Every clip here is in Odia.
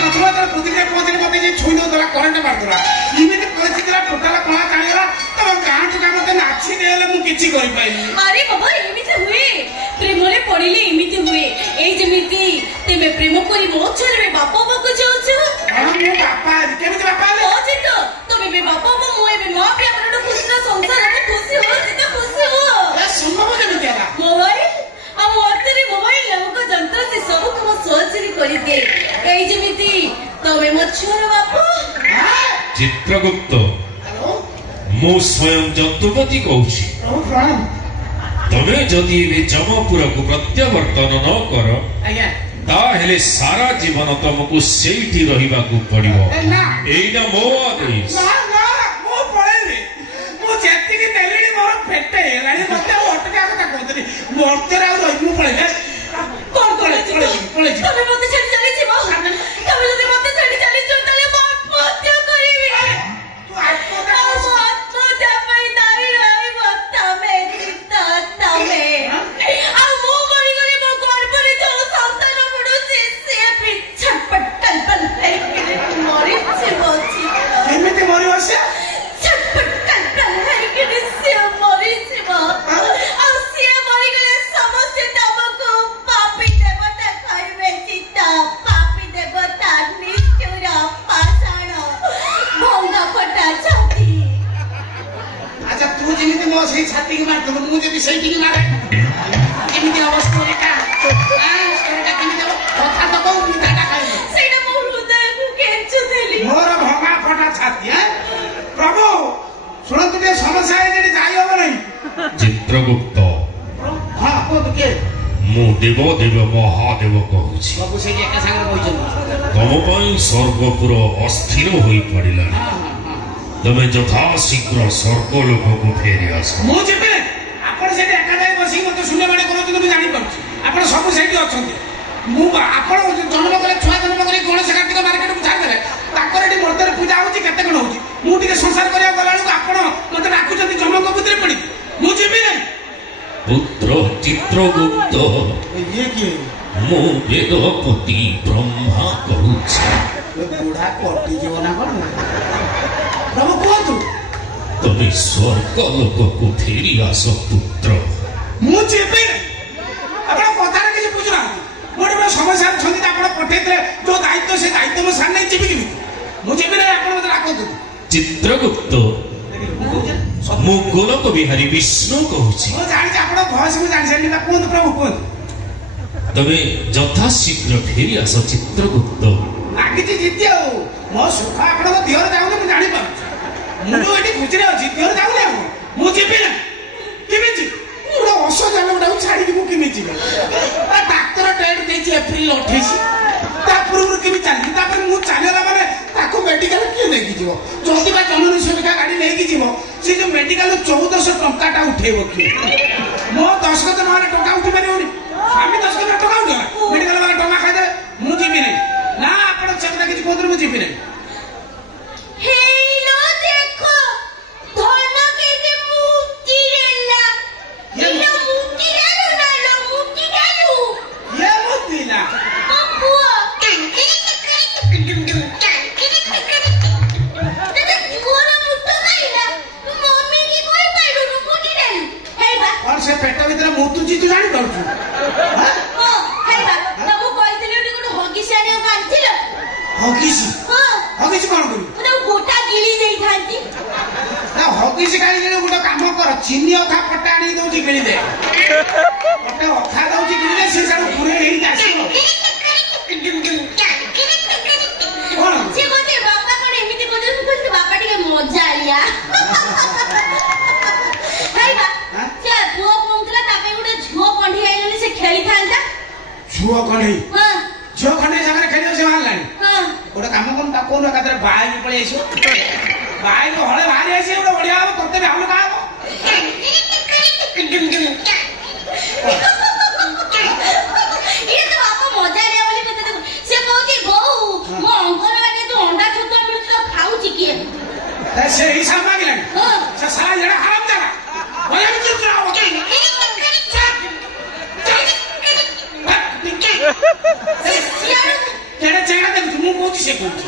ପ୍ରଥମ ଯେତେବେଳେ ବୁଦ୍ଧିରେ ପହଞ୍ଚିଲେ ମତେ ଯେ ଛୁଇଁ ଦେଉଥିଲା କରେଣ୍ଟ ମାରିଦେଲା ଏମିତି ପରିସ୍ଥିତି ଟୋଟାଲ କଳା ଚାଲିଗଲା ତମ ଗାଁ ଟୁକା ମତେ ନାଚି ନେଲେ ମୁଁ କିଛି କରିପାରିନି। ଆରେ ବାବା ଏମିତି ହୁଏ ପ୍ରେମରେ ପଡ଼ିଲେ ଏମିତି ହୁଏ ଏଇ ଯେମିତି ତେମେ ପ୍ରେମ କରି ମୋ ଛୁଆରେ ବାପା ବାପାକୁ ଯାଉଛୁ। ମୁଁ ବାପା କେମିତି ବାପା ହେଲେ ତ ତମେ ବି ବାପା ମା ମୁଁ ଏବେ ମା ବି ଆମର ଖୁସିର ସଂସାରରେ ଖୁସି ହଉଛି ତ ଖୁସି ହୁଅ। ସମ୍ଭବ କେମିତି ହେଲା? ମୋବାଇଲ ଆମ ହାତରେ ମୋବାଇଲ ନାମକ ଯନ୍ତ୍ର ସେ ସବୁକୁ ମୋ ସହଜରେ କରିଦିଏ ଏଇ ଯେମିତି ତମେ ମୋ ଛୁଆର ବାପା। ଚିତ୍ରଗୁପ୍ତ ମୁଁ ସ୍ୱୟଂ ଯନ୍ତୁପତି କହୁଛି ତମେ ଯଦି ଏବେ ଜମପୁରକୁ ପ୍ରତ୍ୟାବର୍ତ୍ତନ ନ କର ତାହେଲେ ସାରା ଜୀବନ ତମକୁ ସେଇଠି ରହିବାକୁ ପଡିବ। ଏଇଟା ମୋ ଆଦେଶ। ମୁଁ ପଳେଇବି ମୁଁ ଯେତିକି ଦେଲିଣି ମୋର ପେଟ ହେଇଗଲାଣି ମତେ ଆଉ ଅଟକା କଥା କହୁଥିଲି ମର୍ତ୍ତରେ ଆଉ ରହିବି ମୁଁ ପଳେଇବି। କଣ ପଳେଇଯିବ ତମେ ମତେ ଛାଡି ଚାଲିଯିବ ତମେ ଯଦି ମତେ ଛାଡି ଚାଲିଯିବ ତାହେଲେ ମୁଁ ଆତ୍ମହତ୍ୟା କରିବି। ଆତ୍ମହତ୍ୟା ପାଇଁ ଦାୟୀ ରହିବ ତମେ ତମେ ଆଉ ମୁଁ ମରିଗଲେ ମୋ ଗର୍ଭରେ ଯୋଉ ସନ୍ତାନ ପଡୁଛି ସିଏ ବି ଛଟପଟ ହେଇକିରି ମରିଯିବ। କେମିତି ମରିବ ସେ? ଛଟପଟ ହେଇକିରି ସିଏ ମରିଯିବ ଆଉ ସିଏ ମରିଗଲେ ସମସ୍ତେ ତମକୁ ପାପୀ ଦେବତା କହିବେ ଚିତ୍ତ ପାପୀ ଦେବତା ନିଷ୍ଠୁର ପାଷାଣ ଭଙ୍ଗା ଫଟା ଛାତି। ଆଚ୍ଛା ତୁ ଯେମିତି ମୋ ସେଇ ଛାତିକି ମାରିଥିଲୁ ମୁଁ ଯଦି ସେଇଠିକି ମାରେ କେମିତି ହବ ଷ୍ଟୋରିଟା? ଷ୍ଟୋରିଟା କେମିତି ହବ? କଥା ତ କହୁ ମିଠାଟା ଖାଇବୁ। ସେଇଟା ମୋ ହୃଦୟକୁ କେଞ୍ଚୁଥିଲି। ମୋର ଭଙ୍ଗା ଫଟା ଛାତି। ପ୍ରଭୁ ଶୁଣନ୍ତୁ ଟିକେ ସମସ୍ୟା ହେଇଛି ଯାଇ ହବ ନାହିଁ। ଚିତ୍ରଗୁପ୍ତ ହଁ କୁହନ୍ତୁ କିଏ? ମୁଁ ଦେବଦେବ ମହାଦେବ କହୁଛି। ପ୍ରଭୁ ସେଇଠି ଏକା ସାଙ୍ଗରେ କହିଛନ୍ତି ତମ ପାଇଁ ସ୍ୱର୍ଗପୁର ଅସ୍ଥିର ହୋଇପଡ଼ିଲାଣି ତମେ ଯଥାଶୀଘ୍ର ସ୍ୱର୍ଗଲୋକକୁ ଫେରି ଆସ। ମୁଁ ଯିବି ଆପଣ ସେଠି ଏକା ଯାଇ ବସିକି ମତେ ଶୂନ୍ୟବାଣୀ କରୁଛନ୍ତି ମୁଁ ଜାଣିପାରୁଛି ଆପଣ ସବୁ ସେଇଠି ଅଛନ୍ତି। ମୁଁ ଆପଣ ଜନ୍ମ କଲେ ଛୁଆ ଜନ୍ମ କରି ଗଣେଶ କାର୍ତ୍ତିକ ମାର୍କେଟକୁ ଛାଡ଼ିଦେଲେ ତାଙ୍କର ଏଠି ମୂର୍ତ୍ତିରେ ପୂଜା ହଉଛି କେତେ କଣ ହଉଛି ମୁଁ ଟିକେ ସଂସାର କରିବାକୁ ଗଲାବେଳକୁ ଆପଣ ମତେ ଡାକୁଛନ୍ତି ଜମଙ୍କ ବୁଦ୍ଧିରେ ପଡିକି ମୁଁ ଯିବି ନାହିଁ। ପୁତ୍ର ଚିତ୍ରଗୁପ୍ତ ଇଏ କିଏ? ମୁଁ ବେଦପତି ବ୍ରହ୍ମା କହୁଛି। ବୁଢା କଟିଯିବ ନା କଣ? ପ୍ରଭୁ କୁହନ୍ତୁ। ତମେ ସ୍ୱର୍ଗଲୋକକୁ ଫେରି ଆସ ପୁତ୍ର। ମୁଁ ଯିବି ଆପଣ କଥାରେ କିଛି ବୁଝୁନାହାନ୍ତି ମୋର ଗୋଟେ ସମସ୍ୟା ଅଛନ୍ତି ଆପଣ ପଠେଇଥିଲେ ଯୋଉ ଦାୟିତ୍ୱ ସେ ଦାୟିତ୍ୱ ମୁଁ ସାର ନେଇ ଯିବି କେମିତି? ମୁଁ ଯିବି ନାହିଁ ଆପଣ ମତେ ଡାକନ୍ତୁ। ଚିତ୍ରଗୁପ୍ତ ମୁଁ ଗୋଲକ ବିହାରୀ ବିଷ୍ଣୁ କହୁଛି। ମୁଁ ଜାଣିଛି ଆପଣ ଭଏସ ମୁଁ ଜାଣିସାରିଲି ନା କୁହନ୍ତୁ ପ୍ରଭୁ କୁହନ୍ତୁ। ତମେ ଯଥାଶୀଘ୍ର ଫେରି ଆସ ଚିତ୍ରଗୁପ୍ତ। ଲାଗିଛି ଜିତି ଆଉ ମୋ ସୁଖ ଆପଣଙ୍କ ଦେହରେ ଯାଉନି ମୁଁ ଜାଣିପାରୁଛି ମୁଁ ଯୋଉ ଏଠି ଖୁସିରେ ଅଛି ଦେହରେ ଯାଉନି ଆଉ ମୁଁ ଯିବି ନା କେମିତି ଯିବି? ଗୋଟେ ଅସଜନଟାକୁ ଛାଡ଼ିକି ମୁଁ କେମିତି ଯିବି? ଡାକ୍ତର ଡେଟ୍ ଦେଇଛି ଏପ୍ରିଲ 28 ତା ପୂର୍ବରୁ କେମିତି ଚାଲିବି? ତାପରେ ମୁଁ ଚାଲିଲା ମାନେ ତାକୁ ମେଡିକାଲ କିଏ ନେଇକି ଯିବ? ଯଦି ବା ଜନନୀ ସୁବିଧା ଗାଡି ନେଇକି ଯିବ ସେ ଯୋଉ ମେଡିକାଲ 1400 ଟଙ୍କାଟା ଉଠେଇବ କିଏ? ମୋ ଦଶଗତ ନହେଲେ ଟଙ୍କା ଉଠି ପାରିବନି ସ୍ୱାମୀ ଦଶଗତ ଟଙ୍କା ଉଠିଗଲା ମେଡିକାଲ ବାଲା ଟଙ୍କା ଖାଇଦେବେ ମୁଁ ଯିବି ନାହିଁ ନା ଆପଣ ସେଟା କିଛି କୁହନ୍ତୁ ମୁଁ ଯିବି ନାହିଁ। ସେ ପେଟ ଭିତରେ ମୁତୁଛି ତୁ ଜାଣିପାରୁଛୁ? ହଗିସି କଣ କରିବୁ? ଗୋଟା ଗିଳି ଦେଇଥାନ୍ତି। ହଗିସି କାହିଁକି ଗୋଟେ କାମ କର ଚିନି ଅଖା ପଟା ଆଣିକି ଦଉଛି ଗିଳିଦେ ଗୋଟେ ଅଖା ଦଉଛି ଗିଳିଦେ ସେ ସାଡୁ ପୁରେଇ ହେଇକି ଆସିବ। ବାପା କଣ ଏମିତି କହୁଛନ୍ତି ବାପା ଟିକେ ମଜା ଆଳିଆ। ପୁଅ କହୁଥିଲା ତା ପାଇଁ ଗୋଟେ ଝୁଅ କଣ୍ଢେଇ ଆଇଲାଣି ସେ ଖେଳିଥାନ୍ତା। ଝୁଅ କଣ୍ଢେଇ? ଝିଅ ଖଣ୍ଡେଇ ସାଙ୍ଗରେ ଖେଳିବ ସେ ବାହାରିଲାଣି। ଗୋଟେ କାମ କରୁନ ତାକୁ କହୁନ ଏକାଥରେ ବାହାରିକି ପଳେଇ ଆସିବ ବାହାରିକି ହଳେ ବାହାରି ଆସିବ ଗୋଟେ ବଢିଆ ହବ ତତେ ବି ହାଲକା ହବ। ଇଏ ତ ବାପା ମଜା ଆଳିଆ ବୋଲି କଥା ତାକୁ ସେ କହୁଛି ବୋଉ ମୋ ଅଙ୍ଗନବାଡିରେ ଯୋଉ ଅଣ୍ଡା ଛତୁଆ ମିଳୁଛି ତ ଖାଉଛି କିଏ? ସେ ହିସାବ ମାଗିଲାଣି ସେ ସାରା ଜଣେ ହାରାମ ଜାଗା କେଡେ ଚେହେରା ଦେଖୁଛୁ ମୁଁ କହୁଛି ସେ କହୁଛି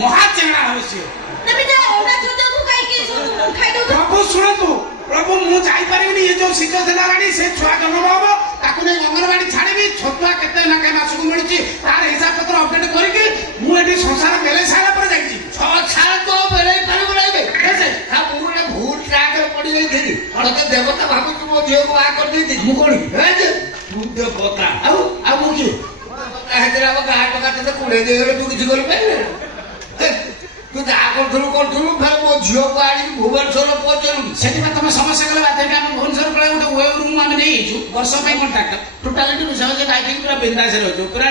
ମହା ଚେଙ୍ଗା ହବ ସିଏ ତମେ ଯା ଅଣ୍ଡା ଚୋଦାକୁ ଖାଇକି ଖାଇଦଉ। ପ୍ରଭୁ ଶୁଣନ୍ତୁ ପ୍ରଭୁ ମୁଁ ଯାଇପାରିବିନି ଏ ଯୋଉ ଶୀତ ଦିନ ହେଲାଣି ସେ ଛୁଆ ଜନ୍ମ ହବ ତାକୁ ନେଇ ଅଙ୍ଗନବାଡି ଛାଡ଼ିବି ଛତୁଆ କେତେ ନାକେ ମାସକୁ ମିଳୁଛି ତାର ହିସାବ ପତ୍ର ଅପଡେଟ କରିକି ମୁଁ ଏଠି ସଂସାର ବେଲେଇ ସାରିଲା ପରେ ଯାଇଛି ଛାଡ଼ ତ ବେଳେଇ ପାରିବୁ ନାହିଁ ମୁଁ ଗୋଟେ ଭୁଲ ଟ୍ରାକରେ ପଡିଯାଇଥିଲି ଅଳକା ଦେବତା ଭାବୁଛୁ ମୋ ଝିଅକୁ ବାହା କରିଦେଇଥିଲି ମୁଁ କଣ ଦେବତା ଆଉ ଆଉ ମୁଁ କିଏ ହେଥିରେ ଆମ ଗାଁ ଟଙ୍କା ତତେ କୁড়େଇ ଦେଇଗଲେ ତୁ କିଛି କରିପାରିବେ ତୁ ଯାହା କରୁଥିଲୁ ଫେରେ ମୋ ଝିଅକୁ ଆଣିକି ଭୁବନେଶ୍ୱର ପହଞ୍ଚେଇଲୁ ସେଥିପାଇଁ ତମେ ସମସ୍ୟା କଲେ ବାଧ୍ୟ ହେଇକି ଆମେ ଭୁବନେଶ୍ୱର ପଳେଇ ଗୋଟେ ୱେବ ରୁମ୍ ଆମେ ନେଇଯାଇଛୁ ବର୍ଷ ପାଇଁ କଣ୍ଟ୍ରାକ୍ଟ ଟୋଟାଲିଟି ସହଜେ ଗାଇକି ପୁରା ବିନ୍ଦାସରେ ରହିଛୁ ପୁରା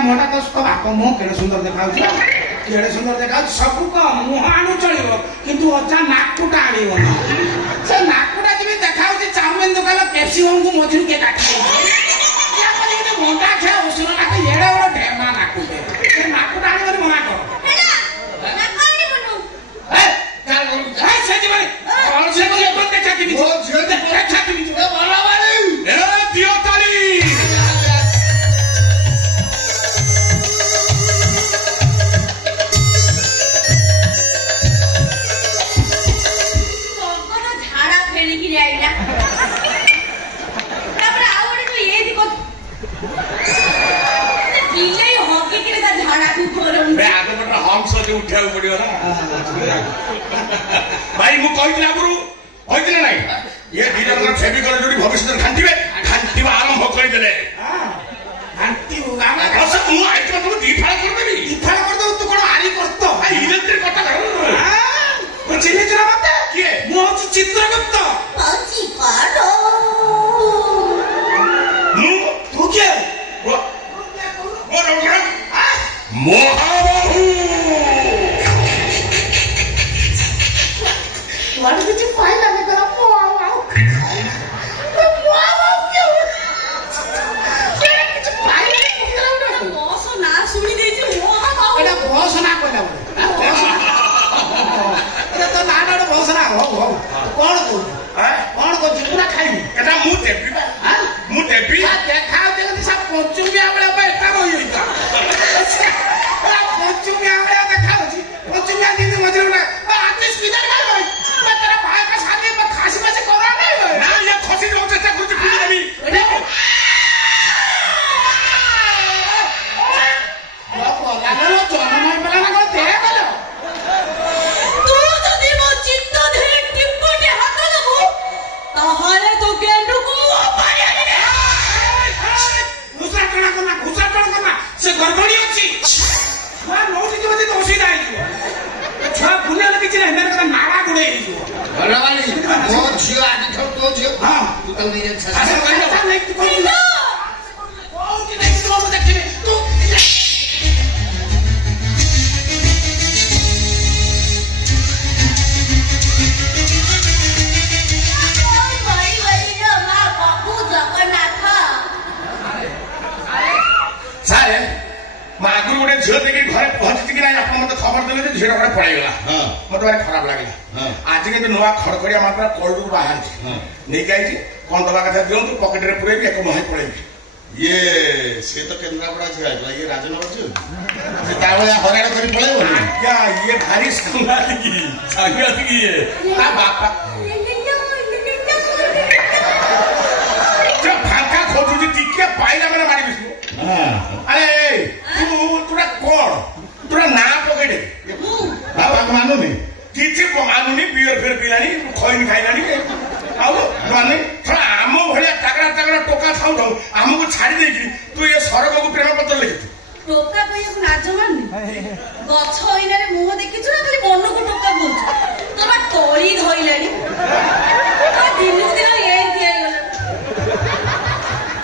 मुँह बाप मुह केड़े सुंदर देखा केड़े सुंदर देखा सबू कह मुह आणु चलो किंतु अजा नाकुटा आण से नाकुटा जी देखा चाउमिन दुकान पेप्सी को मझे किए काटी घंटा खिया उसूर नाक एड़े बड़ ढेमा नाकुटे नाकुटा आण मना कर उठा पड़ो ना भाई मुझे आगुरी कहते ना ये दीटा फेविकल जो भविष्य घाटे घाटा आरंभ करदे तुम दिफाड़ करदेवी दिफाड़ करदे तू कौन आरी करत इलेक्ट्रिक कथा चिन्ह चुना मत किए मु चित्रगुप्त तू किए महाबाहु कुछ फाइल आने करा कौन पूरा खाइबी मु देवी देखा सब पंचुमिया बेला एटा रही पंचुमिया बेला देखा पंचुमिया दिन मझे आर्टिस्ट किधर गए तेरा भाई का शादी में खासी मासी करा नहीं ना ये खसी लोग चेष्टा करते फिर देवी गड़बड़ी अच्छी नौटी बजे तो असुविधा छुआ बुले किसी नाड़ा गुड़े मो झील आज तो झील हाँ तू तो नहीं आगुरी गोटे झील देखिए घरे पहुंची कि आप मत खबर देले झील घरे पड़ेगा मत भाई खराब लगे आज के नुआ खड़खड़िया मात्रा कलडू बाहर नहीं आई कौन दवा कथा दिंतु पकेट में पूरे एक मही पड़ेगी ये से तो केन्द्रापड़ा झील ये राजनगर झील से हराड़ कर क्या ये भारी संघाती ये बापा फांका खोजु टिके पाइला मैंने मारी बिस्नु अरे तुरा कौन तुरा ना पकेट बाबा को मानुनी किसी मानुनी बियर फिर पिलानी खैनी खाइलानी आउ माने थोड़ा आम भलिया तगड़ा तगड़ा टोका खाऊ खाऊ आमको छाड़ी देकी तू ये सरग को प्रेम पत्र लिखितु टोका कहिया को नाज माननी गछ इनारे मुह देखिछु ना खाली मन को टोका बोल तोरा तोली धइलानी दिनु दिन ये दिया गला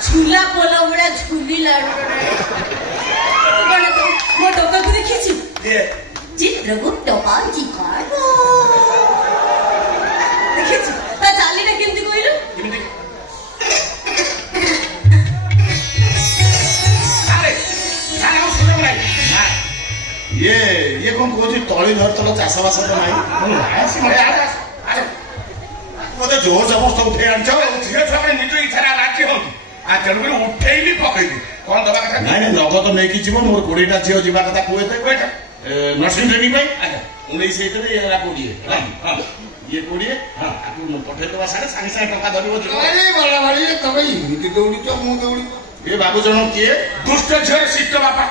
झूला पोला बड़ा झूली लाडू मो टोका को देखिछु ये चित्त ଚିତ୍ରଗୁପ୍ତ ପାଇଛି କାର୍ଡ ଦେଖିଛୁ ତା ଚାଲିଟା କେମିତି କହିଲୁ କେମିତି ଇଏ କଣ କହୁଛି ତଳି ଧରିଥିଲ ଚାଷବାସ ତ ନାହିଁ ମତେ ଜୋର ଜବରଦସ୍ତ ଉଠେଇ ଆଣିଛ ଝିଅ ଛୁଆ ନିଜ ଇଚ୍ଛାରେ ରାଜି ହଉନି ଆଉ ତେଣୁକରି ଉଠେଇଲି ପକେଇଲି କଣ ଦବା କଥା ନାଇଁ ନାଇଁ ନଗଦ ନେଇକି ଯିବ ମୋର 20ଟା ଝିଅ ଯିବା କଥା କୁହେ ନର୍ସିଂ ଟ୍ରେନିଂ ପାଇଁ 19 ହେଇଥିଲେ ଇଏ ହେଲା 20 ଇଏ 20 ଆକୁ ପଠେଇଦବା ସାଙ୍ଗେ ସାଙ୍ଗେ ଟଙ୍କା ଧରିବ ତମେ ଏମିତି ଦୌଡ଼ିଛ ମୁଁ ଦୌଡ଼ିବ ଏ ବାବୁ ଜଣ କିଏ ଦୁଷ୍ଟ ଝିଅର ଶିଷ୍ଟ ବାପା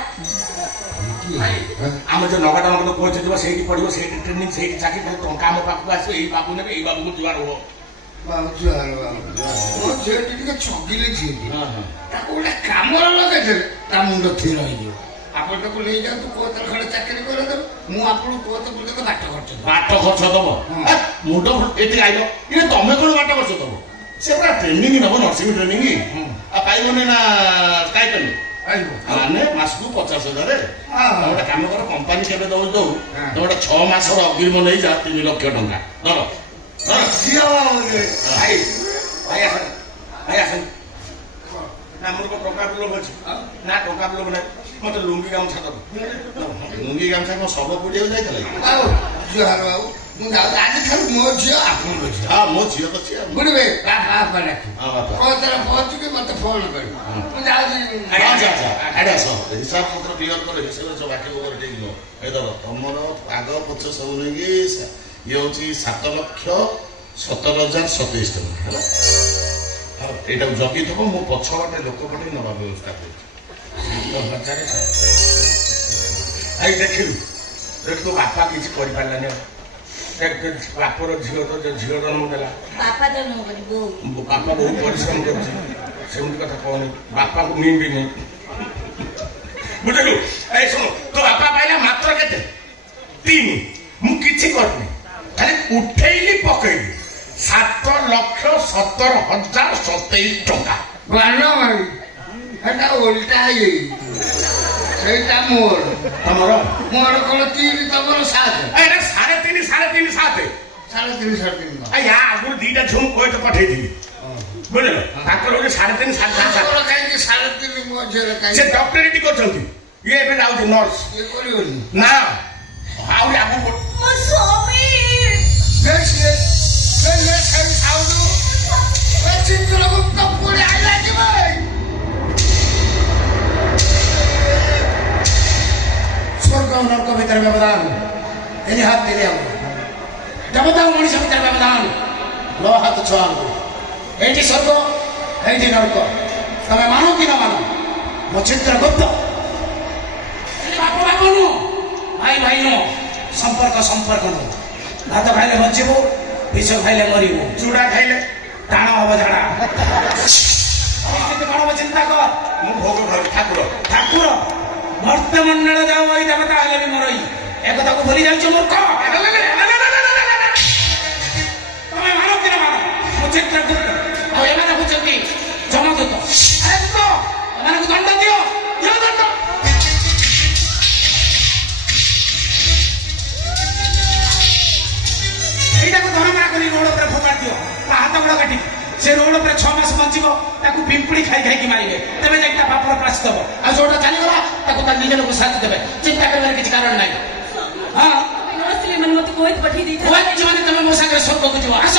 ଆମେ ଯୋଉ ନଗଦ ନଗଦ ପହଞ୍ଚି ଯିବ ସେଇଠି ପଢିବ ସେଇଠି ଟ୍ରେନିଂ ସେଇଠି ଚାକିରି ଟଙ୍କା ଆମ ପାଖକୁ ଆସିବ ଏଇ ବାବୁ ନେବେ ଏଇ ବାବୁକୁ ଜୁଆର ହୁଅ ମୋ ଝିଅଟି ଟିକେ ଛଗିଲେ ଝିଅଟି ତାକୁ ଗୋଟେ କାମରେ ଲଗେଇଦେଲେ ତା ମୁଣ୍ଡ ଥିର ହେଇଯିବ ଆପଣ ତାକୁ ନେଇଯାଆନ୍ତୁ କୋତର ଖଣ୍ଡେ ଚାକିରି କରିଦେବ ମୁଁ ଆପଣଙ୍କୁ କୋତ ପର୍ଯ୍ୟନ୍ତ ବାଟ ଖର୍ଚ୍ଚ ଦବ ମୁଣ୍ଡ ଏଠି ଆଇଲ ଇଏ ତମେ କଣ ବାଟ ଖର୍ଚ୍ଚ ଦବ ସେ ପୁରା ଟ୍ରେନିଂ ନବ ନର୍ସିଂ ଟ୍ରେନିଂ ଆଉ ପାଇବନି ନା କାଇଁ ମାନେ ମାସକୁ 50,000 ଗୋଟେ କାମ କର କମ୍ପାନୀ କେବେ ଦଉ ଦଉ ତମେ ଗୋଟେ 6 ମାସର ଅଗ୍ରିମ ନେଇଯା 3 ଲକ୍ଷ ଟଙ୍କା ଧର ଆମର ଟଙ୍କା ଲୋଭ ଅଛି ନା ଟଙ୍କା ଲୋଭ ନାହିଁ ମତେ ଲୁଙ୍ଗି ଗାମୁଛା ଦବ ଲୁଙ୍ଗି ଗାମୁଛା କଣ ଶବ ପୋଡ଼ିବାକୁ ଯାଇଥିଲା ବାବୁ ମୁଁ ଯାଉଛି ଆଜି ଠାରୁ ମୋ ଝିଅ ଆପଣଙ୍କ ଝିଅ ମୋ ଝିଅ ତ ଝିଅ ବୁଝିବେ ପହଞ୍ଚିକି ମତେ ଫୋନ କରିବ ମୁଁ ଯାଉଛି ହିସାବ ପତ୍ର କ୍ଲିୟର କରେ ହିସାବରେ ସବୁ ବାକି ଉପରେ ଠିକ ନୁହଁ ଏ ଧର ତମର ଆଗ ପଛ ସବୁ ନେଇକି ଇଏ ହଉଛି 7,17,027 ଟଙ୍କା ହେଲା ଏଇଟାକୁ ଜଗିଥିବ ମୁଁ ପଛ ବାଟେ ଲୋକ ପଟେ ନେବା ବ୍ୟବସ୍ଥା କରୁଛି ଦେଖିଲୁ ତୋ ବାପା କିଛି କରିପାରିଲାନି ବାପର ଝିଅ ତ ଝିଅ ଜନ୍ମ ଦେଲା ବାପା ଜନ୍ମ କରିବୁ ବାପା ବହୁତ ପରିଶ୍ରମ କରୁଛି ସେମିତି କଥା କହନି ବାପାକୁ ମିଳିବିନି ବୁଝିଲୁ ଏଇ ଶୁଣୁ ତୋ ବାପା ପାଇଲା ମାତ୍ର କେତେ 3 ମୁଁ କିଛି କରିନି ଖାଲି ଉଠେଇଲି ପକେଇଲି 7,17,027 ଟଙ୍କା ସେଟା ଓଲଟା ହେଇଯାଇଛି ସେଇଟା ମୋର ତମର ମୋର କଣ 3 ତମର 7 ଏଇଟା 3.5 7.5 ୟା ଆଗରୁ 2ଟା ଝୁମ କହିତେ ପଠେଇଥିଲି ବୁଝିଲ ତାଙ୍କର ହଉଛି 3.5 7.5 କାହିଁକି 3.5 ମୋ ଝିଅର ସେ ଡକ୍ଟରେଟି କରୁଛନ୍ତି ଇଏ ଏବେ ଯାଉଛି ନର୍ସ ଇଏ କରିବନି ନା ଆହୁରି ଆଗକୁ ମୋ ସ୍ୱାମୀ ଚିତ୍ରଗୁପ୍ତ ପୁଣି ଆଇଲା ଯିବେ ସ୍ୱର୍ଗ ନର୍କ ଭିତରେ ବ୍ୟବଧାନ 3 ହାତ 3 ଆଙ୍ଗୁଳି ଦେବତା ମଣିଷ ଭିତରେ ବ୍ୟବଧାନ 9 ହାତ 6 ଆଙ୍ଗୁଳି ଏଇଠି ସ୍ୱର୍ଗ ଏଇଠି ନର୍କ ତମେ ମାନ କି ନ ମାନ ମୋ ଚିତ୍ରଗୁପ୍ତ ବାପ ବାପ ନୁହଁ ଭାଇ ଭାଇ ନୁହଁ ସମ୍ପର୍କ ନୁହଁ ଭାତ ଖାଇଲେ ବଞ୍ଚିବୁ ବିଷ ଖାଇଲେ ମରିବୁ ଚୁଡ଼ା ଖାଇଲେ ଟାଣ ହବ ଝାଡା କଣ ହବ ଚିନ୍ତା କର ମୁଁ ଭୋଗ ଘରେ ଠାକୁର ଭକ୍ତମଣ୍ଡଳ ଯାଉ ଏଇ ଦେବତା ହେଲେ ବି ମୋର ଏକଥାକୁ ଭୁଲି ଯାଉଛ ମୂର୍ଖ ତମେ ମାନ କି ନ ମାନ ମୋ ଚିତ୍ରଗୁପ୍ତ ଆଉ ଏମାନେ ହଉଛନ୍ତି ଯମଦୂତ ଏମାନଙ୍କୁ ଦଣ୍ଡ ଦିଅ ଦଣ୍ଡ ଏଇଟାକୁ ଧରମା କରି ରୋଡ ଉପରେ ଫୋପାଡ଼ି ଦିଅ ତା ହାତ ଗୋଡ କାଟି ସେ ରୋଡ ଉପରେ 6 ମାସ ବଞ୍ଚିବ ତାକୁ ପିମ୍ପୁଡି ଖାଇକି ମାରିବେ ତେବେ ଯାଇକି ତା ପାପର ପ୍ରାଶ ଦେବ ଆଉ ଯୋଉଟା ଚାଲିଗଲା ତାକୁ ତା ନିଜ ଲୋକ ସାଥି ଦେବେ ଚିନ୍ତା କରିବାର କିଛି କାରଣ ନାହିଁ ମତେ କହିକି ପଠେଇ ଦେଇଥା ମାନେ ତମେ ମୋ ସାଙ୍ଗରେ ସ୍ୱର୍ଗକୁ ଯିବ ଆସ